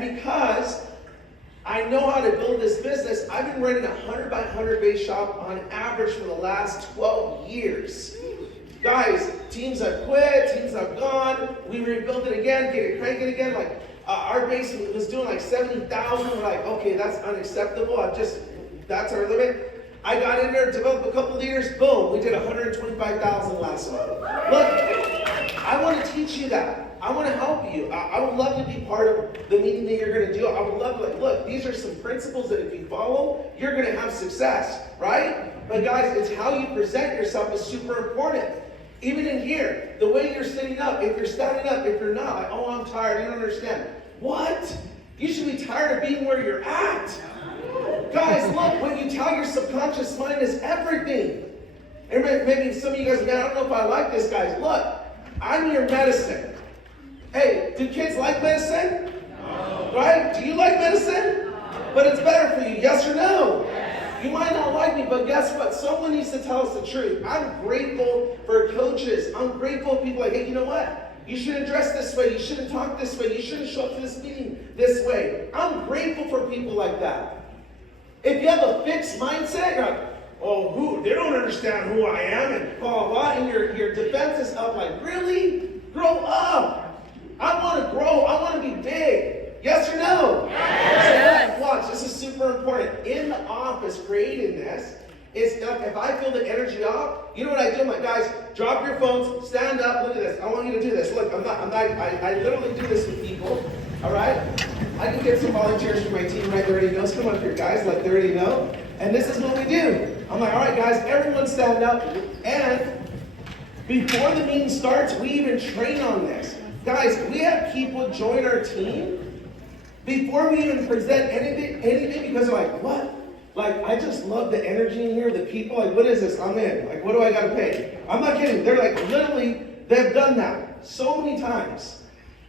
And because I know how to build this business, I've been running a 100 by 100 base shop on average for the last 12 years. Guys, teams have quit, teams have gone, we rebuilt it again, get it cranking again. Like our base was doing like 70,000. We're like, okay, that's unacceptable. That's our limit. I got in there, developed a couple leaders, boom, we did 125,000 last month. Look, I want to teach you that. I want to help you. I would love to be part of the meeting that you're going to do. I would love to, like, look, these are some principles that if you follow, you're going to have success, right? But guys, it's how you present yourself is super important. Even in here, the way you're sitting up, if you're standing up, if you're not, like, oh, I'm tired, you don't understand. What? You should be tired of being where you're at. Guys, look, what you tell your subconscious mind is everything. And maybe some of you guys, man, I don't know if I like this, guys. Look, I'm your medicine. Hey, do kids like medicine? No. Right? Do you like medicine? No. But it's better for you, yes or no? Yes. You might not like me, but guess what? Someone needs to tell us the truth. I'm grateful for coaches. I'm grateful for people like, hey, you know what? You shouldn't dress this way. You shouldn't talk this way. You shouldn't show up to this meeting this way. I'm grateful for people like that. If you have a fixed mindset, you're like, oh, they don't understand who I am, and blah, blah, and your defense is up like, really? Grow up. I want to grow. I want to be big. Yes or no? Yes. So watch, this is super important. In the office, creating this, is if I feel the energy off, you know what I do? I'm like, guys, drop your phones, stand up, look at this. I want you to do this. Look, I literally do this with people, all right? I can get some volunteers from my team, right? They already know. Come up here, guys, like they already know. And this is what we do. I'm like, all right, guys, everyone stand up. And before the meeting starts, we even train on this. Guys, we have people join our team before we even present anything because they're like, what? Like, I just love the energy in here, the people. Like, what is this? I'm in. Like, what do I got to pay? I'm not kidding. They're like, literally, they've done that so many times.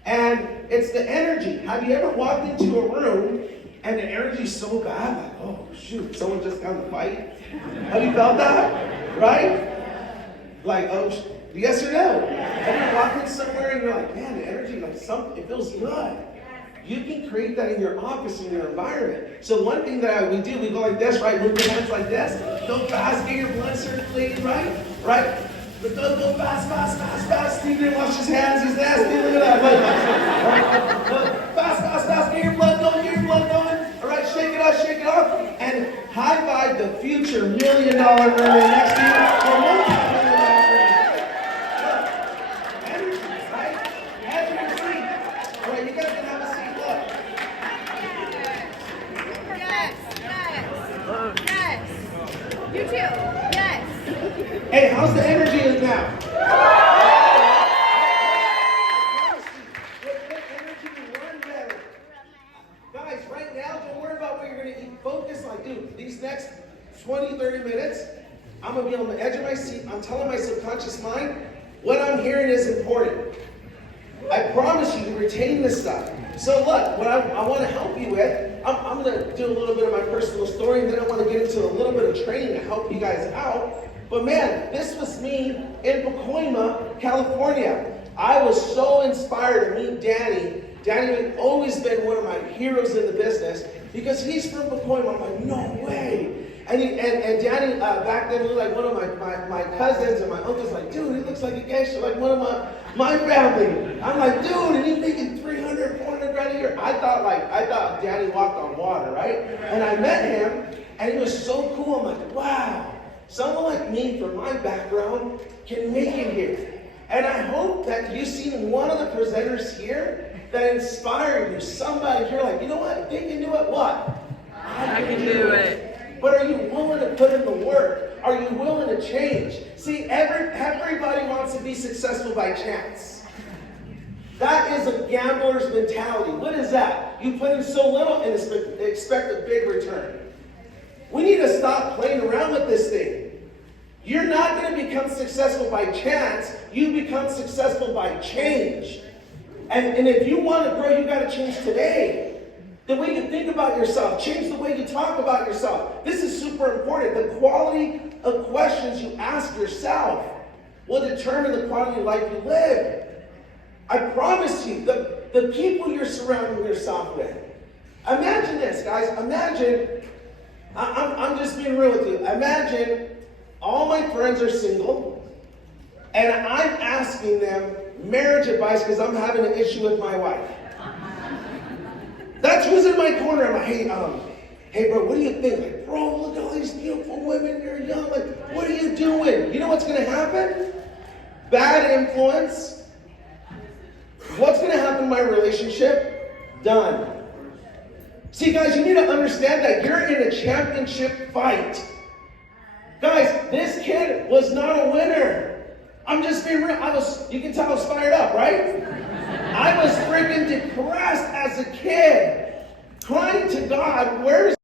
And it's the energy. Have you ever walked into a room and the energy's so bad? Like, oh, shoot, someone just got in a fight? Have you felt that? Right? Like, oh, yes or no? Have you walked in somewhere and you're like, man, the energy, like something, it feels good. You can create that in your office, in your environment. So one thing that we do, we go like this, right? Move your hands like this. Go fast, get your blood circulating, right? Right? But go fast. Steve didn't wash his hands, he's nasty, look at that. Fast, get your blood going. All right, shake it off. And high-five the future $1 million earner next to you. Or multi-million dollar earner. Energy, right? Hands on your feet. All right, you guys can have a seat, look. Yes. You too. Yes. Hey, how's the energy in now? Guys, right now, don't worry about what you're going to eat. Focus on, dude, these next 20, 30 minutes, I'm going to be on the edge of my seat. I'm telling my subconscious mind, what I'm hearing is important. I promise you to retain this stuff. So look, what I want to help you with, I'm going to do a little bit of my personal story, and then I want to get into a little bit of training to help you guys out. But man, this was me in Pacoima, California. I was so inspired to meet Danny. Danny had always been one of my heroes in the business because he's from Pacoima. I'm like, no way. And Danny, back then, was like one of my cousins and my uncles, like, dude, he looks like a gangster, like one of my family. I'm like, dude, and he's making 300, 400 grand a year. I thought Danny walked on water, right? And I met him, and he was so cool. I'm like, wow, someone like me from my background can make it here. And I hope that you've seen one of the presenters here that inspired you. Somebody here like, you know what? If they can do it, what? I can do it. But are you willing to put in the work? Are you willing to change? See, everybody wants to be successful by chance. That is a gambler's mentality. What is that? You put in so little and expect a big return. We need to stop playing around with this thing. You're not going to become successful by chance. You become successful by change. And if you want to grow, you got to change today. The way you think about yourself, change the way you talk about yourself. This is super important. The quality of questions you ask yourself will determine the quality of life you live. I promise you, the people you're surrounding yourself with. Imagine this, guys. Imagine, I'm just being real with you. Imagine all my friends are single, and I'm asking them marriage advice because I'm having an issue with my wife. That's who's in my corner. I'm like, hey bro, what do you think? Like, bro, look at all these beautiful women. You're young. Like, what are you doing? You know what's going to happen? Bad influence. What's going to happen in my relationship? Done. See, guys, you need to understand that you're in a championship fight. Guys, this kid was not a winner. I'm just being real. You can tell I was fired up, right? I was freaking depressed as a kid, crying to God, where's